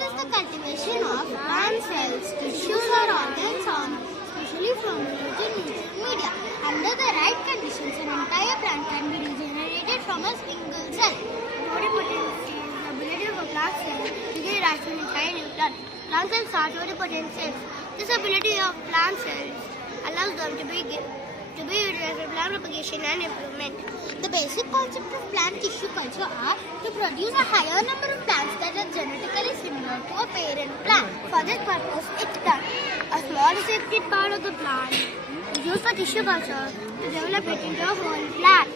Agriculture is the cultivation of plant cells, tissues or organs especially from nutrient media. Under the right conditions, an entire plant can be regenerated from a single cell. Pluripotent is the ability of a plant cell to give rise to an entire new plant. Plant cells are pluripotent cells. This ability of plant cells allows them to be utilized for plant propagation and improvement. The basic concept of plant tissue culture are to produce a higher number of plants that are genetically similar to a parent plant. For this purpose, it's done. A small receptive part of the plant is used for tissue culture to develop it into a whole plant.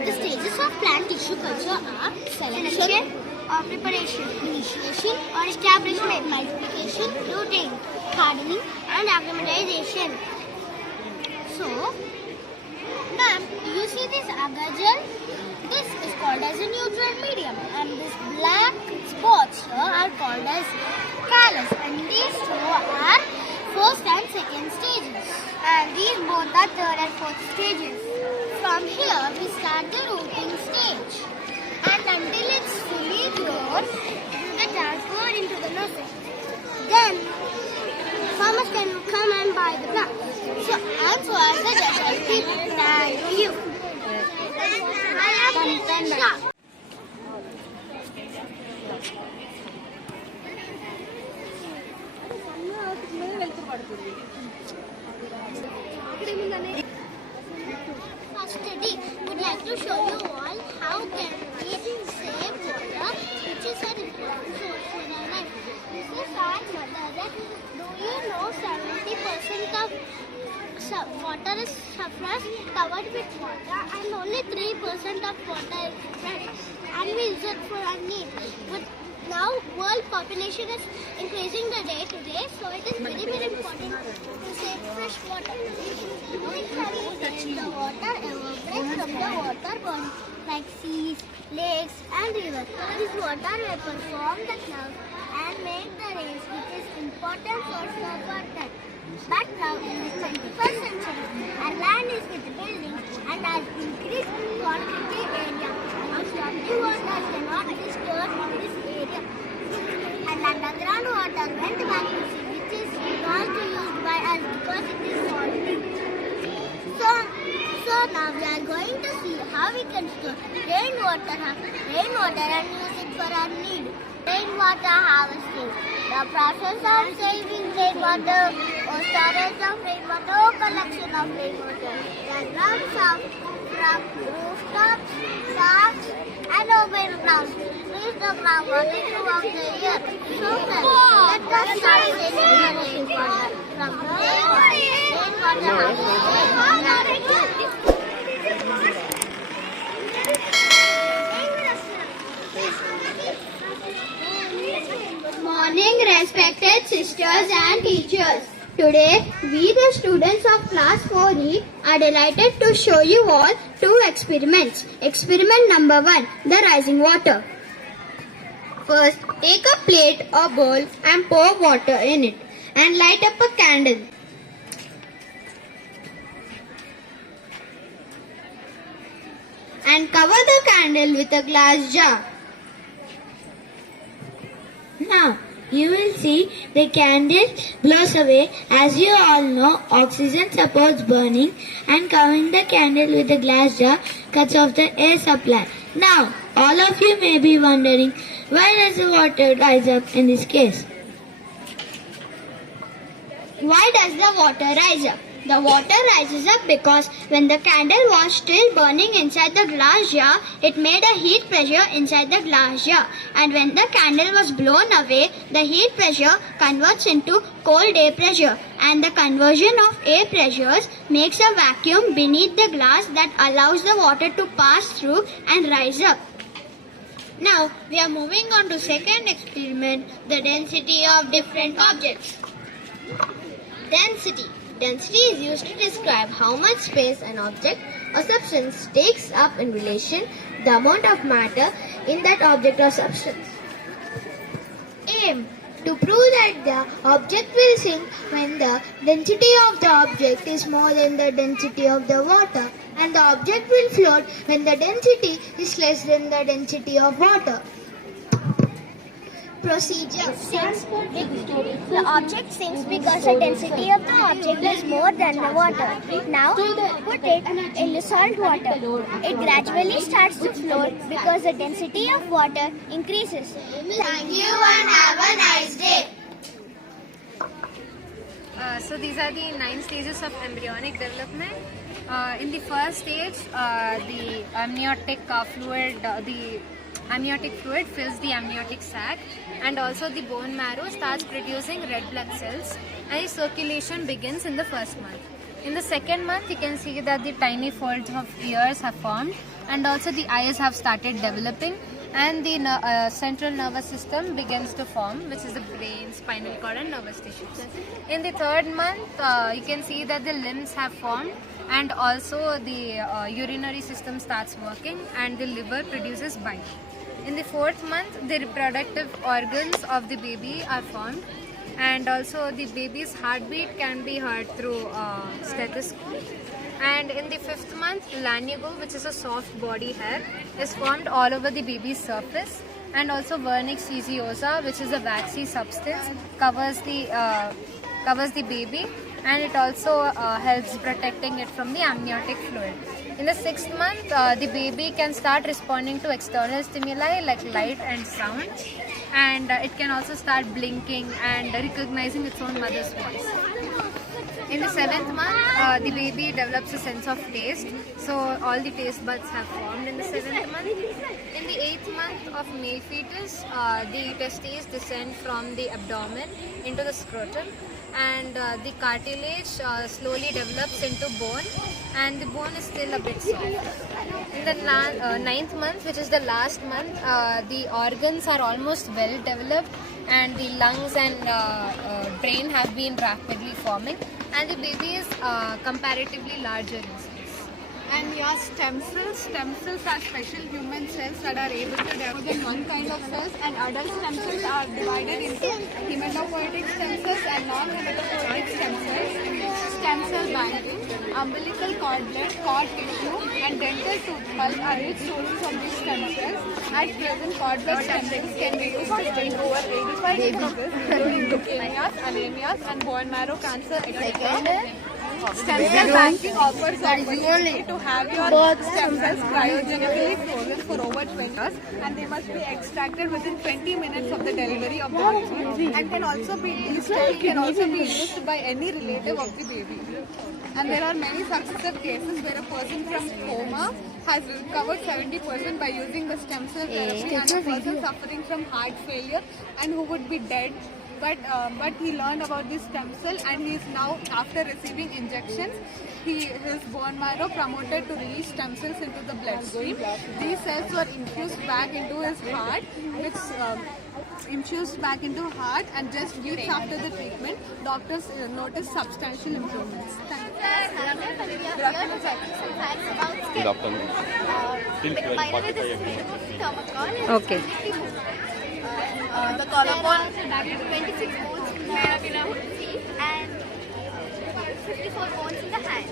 The stages of plant tissue culture are selection or preparation, initiation or establishment, multiplication, rooting, hardening and acclimatization. So, ma'am, you see this agar gel? This is called as a neutral medium, and this black spots here are called as callus, and these two are first and second stages, and these both are third and fourth stages. From here, we start the rooting stage, and until it's fully grown, it will get transferred into the nursery. Then, farmers can come and buy the plant. So, answer the judges people. Thank you. I am Shah. Study would like to show you all how can we save water, which is an important source for our life. This is our mother. Do you know 70% of water is surface covered with water and only 3% of water is fresh, and we use it for our needs. But now world population is increasing the day to day, so it is very important to save fresh water. We can save the water evaporates from the water body like seas, lakes and rivers. This water vapor form the clouds and make the rains, which is important source of water. But now in the 21st century, our land is with buildings and has increased quantity area. Now salty water cannot be stored in this area. And underground water went back to sea, which is not used by us because it is salty. So now we are going to see how we can store rainwater and use it for our need. Rainwater harvesting. The process of saving rainwater or storage of rainwater or collection of rainwater. Diagrams from rooftops, parks and open grounds. Freeze the groundwater throughout the year. So let us start saving the rainwater from rainwater harvesting. Morning, respected sisters and teachers. Today, we the students of class 4E are delighted to show you all two experiments. Experiment number 1, the rising water. First, take a plate or bowl and pour water in it and light up a candle. And cover the candle with a glass jar. Now, you will see the candle blows away. As you all know, oxygen supports burning, and covering the candle with the glass jar cuts off the air supply. Now, all of you may be wondering, why does the water rise up in this case? Why does the water rise up? The water rises up because when the candle was still burning inside the glass jar, it made a heat pressure inside the glass jar. And when the candle was blown away, the heat pressure converts into cold air pressure. And the conversion of air pressures makes a vacuum beneath the glass that allows the water to pass through and rise up. Now, we are moving on to second experiment, the density of different objects. Density. Density is used to describe how much space an object or substance takes up in relation to the amount of matter in that object or substance. Aim. To prove that the object will sink when the density of the object is more than the density of the water, and the object will float when the density is less than the density of water. Procedure. The object sinks because the density of the object is more than the water. Now, put it in the salt water. It gradually starts to float because the density of water increases. Thank you and have a nice day. So these are the 9 stages of embryonic development. In the first stage, the amniotic fluid fills the amniotic sac, and also the bone marrow starts producing red blood cells, and the circulation begins in the first month. In the second month, you can see that the tiny folds of ears have formed, and also the eyes have started developing, and the central nervous system begins to form, which is the brain, spinal cord and nervous tissues. In the third month, you can see that the limbs have formed, and also the urinary system starts working, and the liver produces bile. In the fourth month, the reproductive organs of the baby are formed, and also the baby's heartbeat can be heard through stethoscope. And in the fifth month, lanugo, which is a soft body hair, is formed all over the baby's surface, and also vernix caseosa, which is a waxy substance, covers the baby, and it also helps protecting it from the amniotic fluid. In the sixth month, the baby can start responding to external stimuli like light and sound, and it can also start blinking and recognizing its own mother's voice. In the seventh month, the baby develops a sense of taste, so all the taste buds have formed in the seventh month. In the eighth month of male fetus, the testes descend from the abdomen into the scrotum, and the cartilage slowly develops into bone, and the bone is still a bit soft. In the ninth month, which is the last month, the organs are almost well developed, and the lungs and brain have been rapidly forming, and the baby is comparatively larger in size. And your stem cells are special human cells that are able to develop in one kind of cells, and adult stem cells are divided into hematopoietic stem cells and non-hematopoietic stem cells. Stem cell banking, umbilical cord blood, cord tissue and dental tooth pulp are rich sources of these stem cells. At present, cord blood stem cells can be used to treat over 85 diseases including leukemias, anemias and bone marrow cancer, etc. Stem cell banking offers the opportunity to have your stem cells cryogenically frozen for over 20 years, and they must be extracted within 20 minutes of the delivery of the baby, and can also be used by any relative of the baby. And there are many successive cases where a person from coma has recovered 70% by using the stem cell therapy, and a person suffering from heart failure and who would be dead, but he learned about this stem cell, and he is now, after receiving injections, his bone marrow promoted to release stem cells into the bloodstream. These cells were infused back into his heart, and just weeks after the treatment, doctors noticed substantial improvements. Thank you. Good afternoon. Till 12:45 Okay. The collarbone 26 bones in the feet and 54 bones in the hand.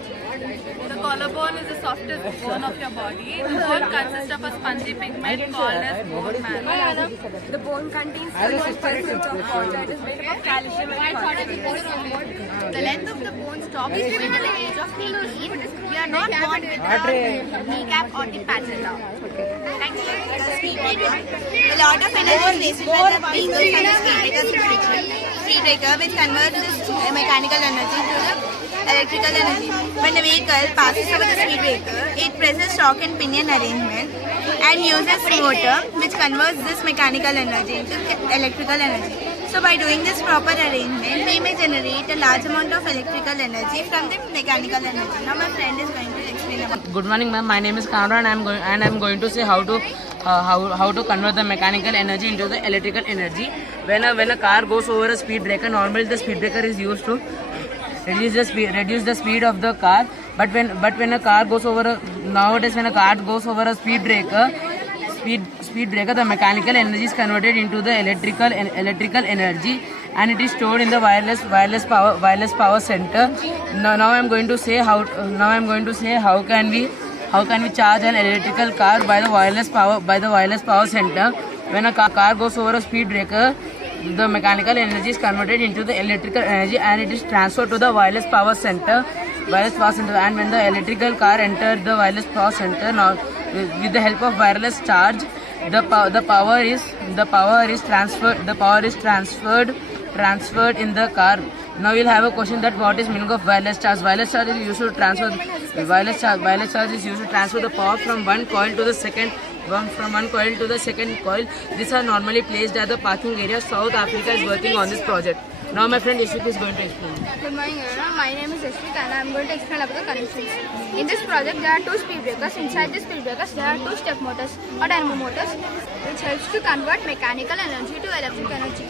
The collarbone is the softest bone of your body. The bone consists of a spongy pigment called as bone marrow. The bone contains 31% of water. It is made up of calcium and phosphorus. The length of the bone stop is between the age of 18. We are not born with the kneecap or the patella. Thank you. A lot of energy is wasted by the vehicles and the speed breaker, which converts this mechanical energy to the electrical energy. When the vehicle passes over the speed breaker, it presses shock and pinion arrangement and uses motor, which converts this mechanical energy into electrical energy. So by doing this proper arrangement, we may generate a large amount of electrical energy from the mechanical energy. Now my friend is going to explain about it. Good morning, ma'am. My name is Kamran, and I'm going to say how to convert the mechanical energy into the electrical energy. When a car goes over a speed breaker, normally the speed breaker is used to reduce the speed of the car. But when a car goes over nowadays when a car goes over a speed breaker, the mechanical energy is converted into the electrical energy, and it is stored in the wireless power center. Now I'm going to say how can we charge an electrical car by the wireless power center. when a car goes over a speed breaker, the mechanical energy is converted into the electrical energy and it is transferred to the wireless power center. And when the electrical car enters the wireless power center, now with the help of wireless charge, the power is transferred in the car. Now you'll have a question that what is meaning of wireless charge? Wireless charge is used to transfer the power from one coil to the second. From one coil to the second coil. These are normally placed at the parking area. South Africa is working on this project. Now my friend Ishik is going to explain. Good morning, everyone. My name is Ashwik and I am going to explain about the connections. In this project, there are two speed breakers. Inside the speed breakers, there are two step motors or dynamo motors, which helps to convert mechanical energy to electric energy.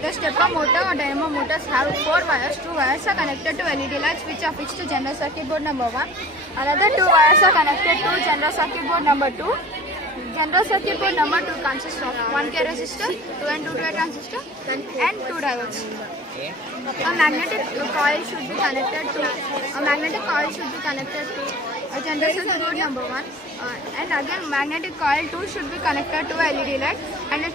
The stepper motor or dynamo motors have 4 wires. 2 wires are connected to LED lights, which are fixed to general circuit board number 1. Another 2 wires are connected to general circuit board number 2. General circuit board number 2 consists of 1K resistor, 2 and 2 transistor, and 2 diodes. A magnetic coil should be connected to a general circuit board number 1, and again magnetic coil 2 should be connected to a LED light, and it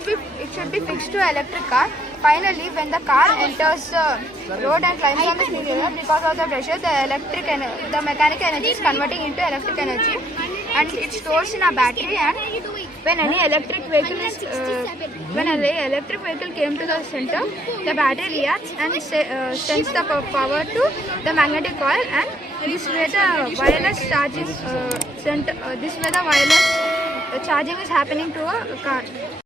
should be fixed to an electric car. Finally, when the car enters the road and climbs on the speed breaker, because of the pressure, the mechanical energy is converting into electric energy, and it stores in a battery. And when any electric vehicle came to the center, the battery reacts and sends the power to the magnetic coil, and this way the wireless charging is happening to a car.